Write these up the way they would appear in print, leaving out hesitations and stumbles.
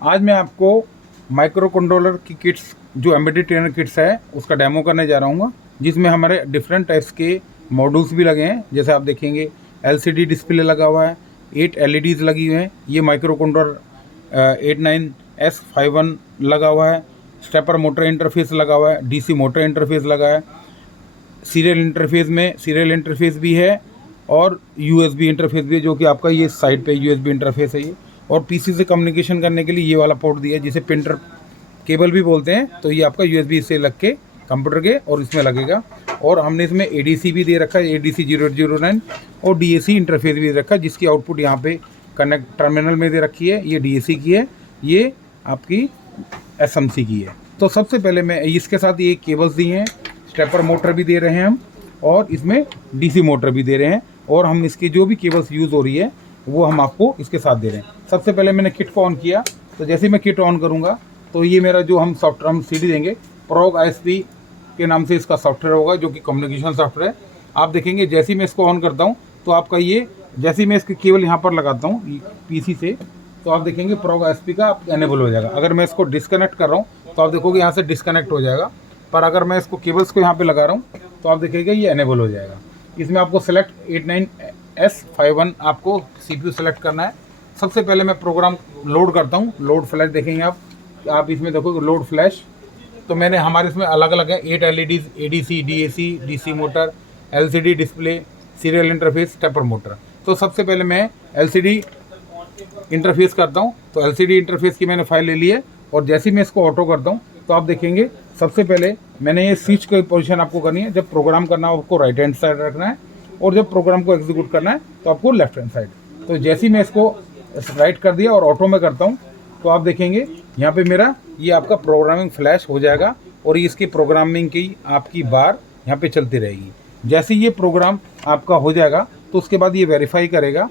आज मैं आपको माइक्रो कंट्रोलर की किट्स जो एम्बेडेड ट्रेनर किट्स है उसका डेमो करने जा रहा हूँ, जिसमें हमारे डिफरेंट टाइप्स के मॉड्यूल्स भी लगे हैं। जैसे आप देखेंगे एलसीडी डिस्प्ले लगा हुआ है, 8 एलईडीज़ लगी हुई हैं। ये माइक्रो कंट्रोलर 89S51 लगा हुआ है। स्टेपर मोटर इंटरफेस लगा हुआ है, डीसी मोटर इंटरफेस लगा है। सीरियल इंटरफेस में सीरियल इंटरफेस भी है और यूएसबी इंटरफेस भी है, जो कि आपका ये साइड पे यूएसबी इंटरफेस है ये। और पीसी से कम्युनिकेशन करने के लिए ये वाला पोर्ट दिया है, जिसे प्रिंटर केबल भी बोलते हैं। तो ये आपका यूएसबी से लग के कंप्यूटर के और इसमें लगेगा। और हमने इसमें एडीसी भी दे रखा है, एडीसी 009, और डीएसी इंटरफेस भी दे रखा है, जिसकी आउटपुट यहाँ पे कनेक्ट टर्मिनल में दे रखी है। ये डीएसी की है, ये आपकी एसएमसी की है। तो सबसे पहले मैं इसके साथ ये केबल्स दी हैं, स्टेपर मोटर भी दे रहे हैं हम, और इसमें डीसी मोटर भी दे रहे हैं। और हम इसकी जो भी केबल्स यूज़ हो रही है वो हम आपको इसके साथ दे रहे हैं। सबसे पहले मैंने किट को ऑन किया, तो जैसे मैं किट ऑन करूँगा तो ये मेरा जो हम सॉफ्टवेयर हम सीडी देंगे, प्रोग आईएसपी के नाम से इसका सॉफ्टवेयर होगा, जो कि कम्युनिकेशन सॉफ्टवेयर है। आप देखेंगे जैसे ही मैं इसको ऑन करता हूँ तो आपका ये, जैसे ही मैं इसकी केबल यहाँ पर लगाता हूँ पीसी से, तो आप देखेंगे प्रोग आईएसपी का एनेबल हो जाएगा। अगर मैं इसको डिस्कनेक्ट कर रहा हूँ तो आप देखोगे यहाँ से डिस्कनेक्ट हो जाएगा। पर अगर मैं इसको केबल्स को यहाँ पे लगा रहा हूँ तो आप देखिएगा ये एनेबल हो जाएगा। इसमें आपको सेलेक्ट 89S51 आपको सीपीयू सेलेक्ट करना है। सबसे पहले मैं प्रोग्राम लोड करता हूँ। लोड फ्लैश देखेंगे आप इसमें देखोगे लोड फ्लैश। तो मैंने हमारे इसमें अलग अलग है 8 LEDs, ADC, DAC, DC motor, LCD display, serial interface, stepper motor. तो सबसे पहले मैं एलसीडी इंटरफेस करता हूँ। तो एलसीडी इंटरफेस की मैंने फाइल ले ली है, और जैसे ही मैं इसको ऑटो करता हूँ तो आप देखेंगे सबसे पहले मैंने ये स्विच की पोजीशन आपको करनी है। जब प्रोग्राम करना है आपको राइट हैंड साइड रखना है, और जब प्रोग्राम को एग्जीक्यूट करना है तो आपको लेफ्ट हैंड साइड। तो जैसे ही मैं इसको राइट कर दिया और ऑटो में करता हूँ तो आप देखेंगे यहाँ पे मेरा ये आपका प्रोग्रामिंग फ्लैश हो जाएगा, और इसकी प्रोग्रामिंग की आपकी बार यहाँ पे चलती रहेगी। जैसे ये प्रोग्राम आपका हो जाएगा तो उसके बाद ये वेरीफाई करेगा,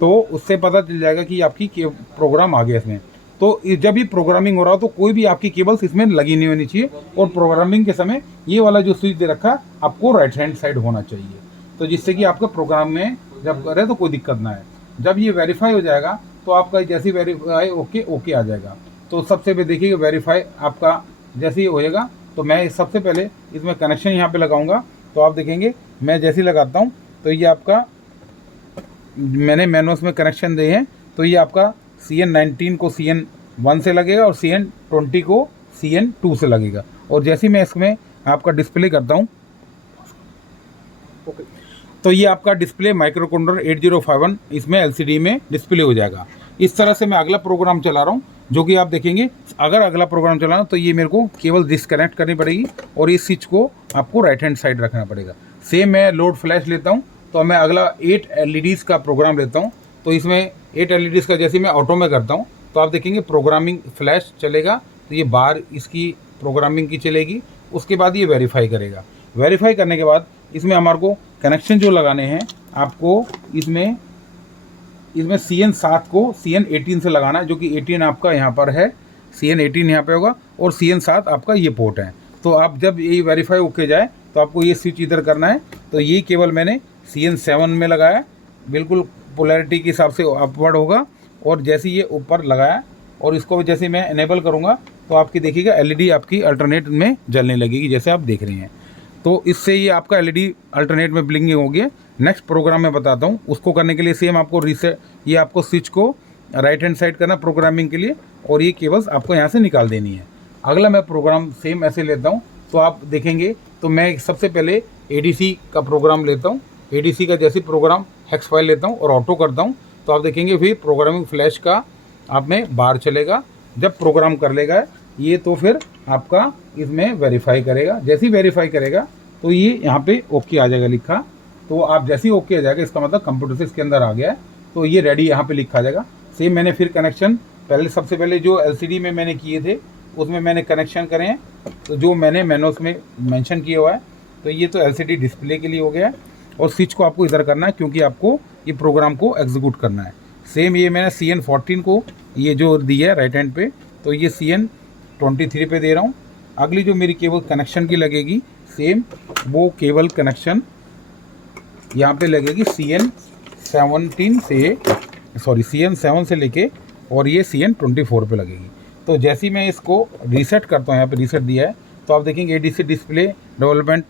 तो उससे पता चल जाएगा कि आपकी प्रोग्राम आ गया इसमें। तो जब ये प्रोग्रामिंग हो रहा हो तो कोई भी आपकी केबल्स इसमें लगी नहीं होनी चाहिए, और प्रोग्रामिंग के समय ये वाला जो स्विच दे रखा है आपको राइट हैंड साइड होना चाहिए, तो जिससे कि आपका प्रोग्राम में जब करे तो कोई दिक्कत ना है। जब ये वेरीफाई हो जाएगा तो आपका जैसे वेरीफाई ओके आ जाएगा। तो सबसे पहले देखिएगा वेरीफाई आपका जैसे ही होएगा, तो मैं सबसे पहले इसमें कनेक्शन यहाँ पे लगाऊंगा। तो आप देखेंगे मैं जैसे ही लगाता हूँ तो ये आपका, मैंने मैनुअल्स में कनेक्शन दिए हैं। तो ये आपका CN19 को CN1 से लगेगा, और CN20 को CN2 से लगेगा। और जैसे ही मैं इसमें आपका डिस्प्ले करता हूँ तो ये आपका डिस्प्ले माइक्रो कंट्रोलर 8051 इसमें एलसीडी में डिस्प्ले हो जाएगा। इस तरह से मैं अगला प्रोग्राम चला रहा हूँ, जो कि आप देखेंगे। अगर अगला प्रोग्राम चलाना तो ये मेरे को केवल डिस्कनेक्ट करनी पड़ेगी, और इस स्विच को आपको राइट हैंड साइड रखना पड़ेगा। सेम मैं लोड फ्लैश लेता हूँ, तो मैं अगला 8 एलईडीज़ का प्रोग्राम लेता हूँ। तो इसमें 8 एलईडीज़ का जैसे मैं ऑटो में करता हूँ तो आप देखेंगे प्रोग्रामिंग फ्लैश चलेगा, तो ये बार इसकी प्रोग्रामिंग की चलेगी। उसके बाद ये वेरीफाई करेगा। वेरीफाई करने के बाद इसमें हमारे को कनेक्शन जो लगाने हैं आपको इसमें CN7 को CN18 से लगाना है, जो कि 18 आपका यहाँ पर है, CN18 यहाँ पे होगा, और CN7 आपका ये पोर्ट है। तो आप जब ये वेरीफाई होके जाए तो आपको ये स्विच इधर करना है। तो ये केवल मैंने CN7 में लगाया, बिल्कुल पोलैरिटी के हिसाब से अपवर्ड होगा। और जैसे ये ऊपर लगाया, और इसको जैसे मैं इनेबल करूँगा तो आपकी देखिएगा एलईडी आपकी अल्टरनेट में जलने लगेगी, जैसे आप देख रहे हैं। तो इससे ये आपका एलईडी अल्टरनेट में ब्लिंकिंग हो गया। नेक्स्ट प्रोग्राम मैं बताता हूँ, उसको करने के लिए सेम आपको रीसेट, ये आपको स्विच को राइट हैंड साइड करना प्रोग्रामिंग के लिए, और ये केबल्स आपको यहाँ से निकाल देनी है। अगला मैं प्रोग्राम सेम ऐसे लेता हूँ, तो आप देखेंगे तो मैं सबसे पहले एडीसी का प्रोग्राम लेता हूँ। एडीसी का जैसे प्रोग्राम हेक्स फाइल लेता हूँ और ऑटो करता हूँ, तो आप देखेंगे फिर प्रोग्रामिंग फ्लैश का आप में बाहर चलेगा। जब प्रोग्राम कर लेगा ये, तो फिर आपका इसमें वेरीफाई करेगा। जैसे ही वेरीफाई करेगा तो ये यहाँ पे ओके आ जाएगा लिखा। तो आप जैसे ही ओके आ जाएगा, इसका मतलब कंप्यूटर से इसके अंदर आ गया है, तो ये रेडी यहाँ पे लिखा जाएगा। सेम मैंने फिर कनेक्शन पहले सबसे पहले जो एलसीडी में मैंने किए थे उसमें मैंने कनेक्शन करे हैं, तो जो मैंने मैनुअल्स में मेंशन किया हुआ है। तो ये तो एलसीडी डिस्प्ले के लिए हो गया है, और स्विच को आपको इधर करना है क्योंकि आपको ये प्रोग्राम को एग्जीक्यूट करना है। सेम ये मैंने CN14 को ये जो दिया है राइट हैंड पे, तो ये CN23 पे दे रहा हूँ। अगली जो मेरी केबल कनेक्शन की लगेगी सेम वो केबल कनेक्शन यहाँ पे लगेगी CN7 से लेके और ये CN24 पे लगेगी। तो जैसे ही मैं इसको रीसेट करता हूँ, यहाँ पे रीसेट दिया है, तो आप देखेंगे ADC डिस्प्ले डेवलपमेंट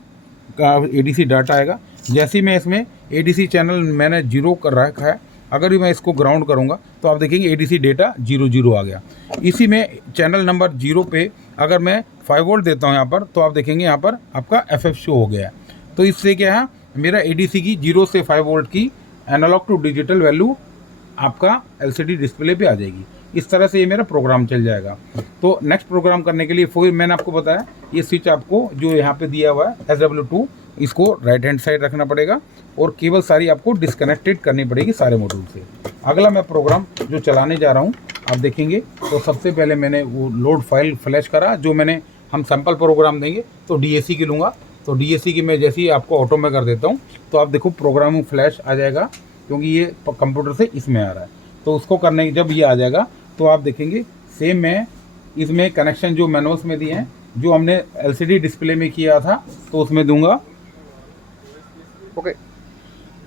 का ADC डाटा आएगा। जैसे ही मैं इसमें ADC चैनल मैंने 0 कर रखा है, अगर भी मैं इसको ग्राउंड करूँगा तो आप देखेंगे ADC डेटा 00 आ गया। इसी में चैनल नंबर 0 पे अगर मैं 5 वोल्ट देता हूँ यहाँ पर, तो आप देखेंगे यहाँ पर आपका FF शो हो गया है। तो इससे क्या है, मेरा ADC की 0 से 5 वोल्ट की एनालॉग टू डिजिटल वैल्यू आपका LCD डिस्प्ले पे आ जाएगी। इस तरह से ये मेरा प्रोग्राम चल जाएगा। तो नेक्स्ट प्रोग्राम करने के लिए फिर मैंने आपको बताया, ये स्विच आपको जो यहाँ पे दिया हुआ है SW2, इसको राइट हैंड साइड रखना पड़ेगा और केबल सारी आपको डिस्कनेक्टेड करनी पड़ेगी सारे मॉड्यूल से। अगला मैं प्रोग्राम जो चलाने जा रहा हूँ आप देखेंगे, तो सबसे पहले मैंने वो लोड फाइल फ्लैश करा, जो मैंने हम सैम्पल प्रोग्राम देंगे तो DAC की लूँगा। तो DAC की मैं जैसे ही आपको ऑटो में कर देता हूँ, तो आप देखो प्रोग्रामिंग फ्लैश आ जाएगा, क्योंकि ये कंप्यूटर से इसमें आ रहा है। तो उसको करने के जब ये आ जाएगा तो आप देखेंगे सेम मैं इसमें कनेक्शन जो मैनुअल्स में दिए हैं, जो हमने LCD डिस्प्ले में किया था, तो उसमें दूंगा। ओके,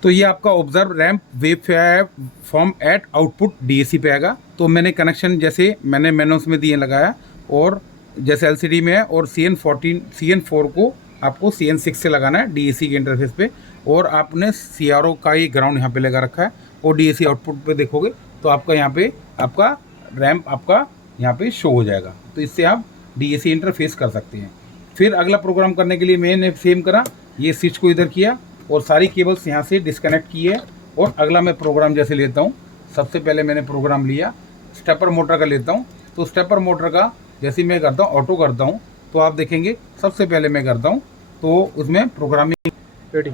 तो ये आपका observe ramp wave form at output DAC पे आएगा। तो मैंने कनेक्शन जैसे मैंने मैनुअल्स में दिए लगाया, और जैसे LCD में है, और CN4 को आपको CN6 से लगाना है DAC के इंटरफेस पे, और आपने CRO का ही ग्राउंड यहाँ पे लगा रखा है, और DAC आउटपुट पे देखोगे तो आपका यहाँ पे आपका रैम्प आपका यहाँ पे शो हो जाएगा। तो इससे आप DAC इंटरफेस कर सकते हैं। फिर अगला प्रोग्राम करने के लिए मैंने सेम करा, ये स्विच को इधर किया और सारी केबल्स यहाँ से डिस्कनेक्ट की है। और अगला मैं प्रोग्राम जैसे लेता हूँ, सबसे पहले मैंने प्रोग्राम लिया स्टेपर मोटर का लेता हूँ। तो स्टेपर मोटर का जैसे मैं करता हूँ ऑटो करता हूँ, तो आप देखेंगे सबसे पहले मैं करता हूँ तो उसमें प्रोग्रामिंग रेडी।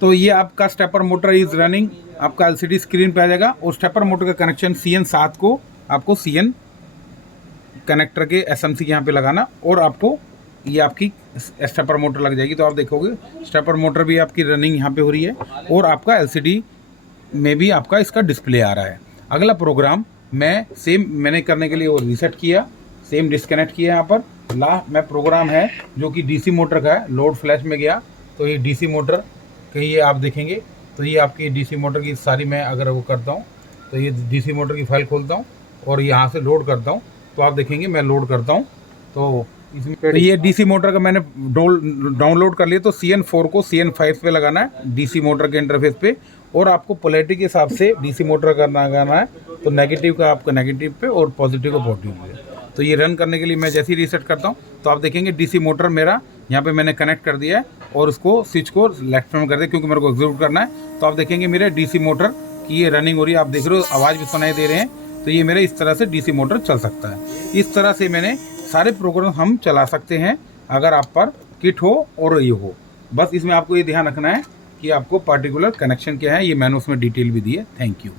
तो ये आपका स्टेपर मोटर इज़ रनिंग, आपका LCD स्क्रीन पे आ जाएगा। और स्टेपर मोटर का कनेक्शन CN7 को आपको CN कनेक्टर के SMC के यहाँ पे लगाना, और आपको ये आपकी स्टेपर मोटर लग जाएगी। तो आप देखोगे स्टेपर मोटर भी आपकी रनिंग यहाँ पे हो रही है, और आपका LCD में भी आपका इसका डिस्प्ले आ रहा है। अगला प्रोग्राम मैं सेम मैंने करने के लिए वो रीसेट किया, सेम डिस्कनेक्ट किया। यहाँ पर लास्ट में प्रोग्राम है जो कि DC मोटर का है, लोड फ्लैश में गया। तो ये DC मोटर कहीं ये आप देखेंगे, तो ये आपकी DC मोटर की सारी मैं अगर वो करता हूँ, तो ये DC मोटर की फाइल खोलता हूँ और यहाँ से लोड करता हूँ। तो आप देखेंगे मैं लोड करता हूँ, तो इसमें तो ये DC मोटर का मैंने डाउनलोड कर लिया। तो CN4 को CN5 पे लगाना है DC मोटर के इंटरफेस पे, और आपको पोलैरिटी के हिसाब से DC मोटर करना है। तो नेगेटिव का आपका नेगेटिव पे और पॉजिटिव का पॉजिटिव पे। तो ये रन करने के लिए मैं जैसे ही रीसेट करता हूँ, तो आप देखेंगे DC मोटर मेरा यहाँ पे मैंने कनेक्ट कर दिया है, और उसको स्विच को लेफ्ट में कर दिया क्योंकि मेरे को एग्जीक्यूट करना है। तो आप देखेंगे मेरे DC मोटर की ये रनिंग हो रही है, आप देख रहे हो आवाज़ भी सुनाई दे रहे हैं। तो ये मेरे इस तरह से DC मोटर चल सकता है। इस तरह से मैंने सारे प्रोग्राम हम चला सकते हैं अगर आप पर किट हो और ये हो। बस इसमें आपको ये ध्यान रखना है कि आपको पर्टिकुलर कनेक्शन क्या है, ये मैंने उसमें डिटेल भी दी है। Thank you.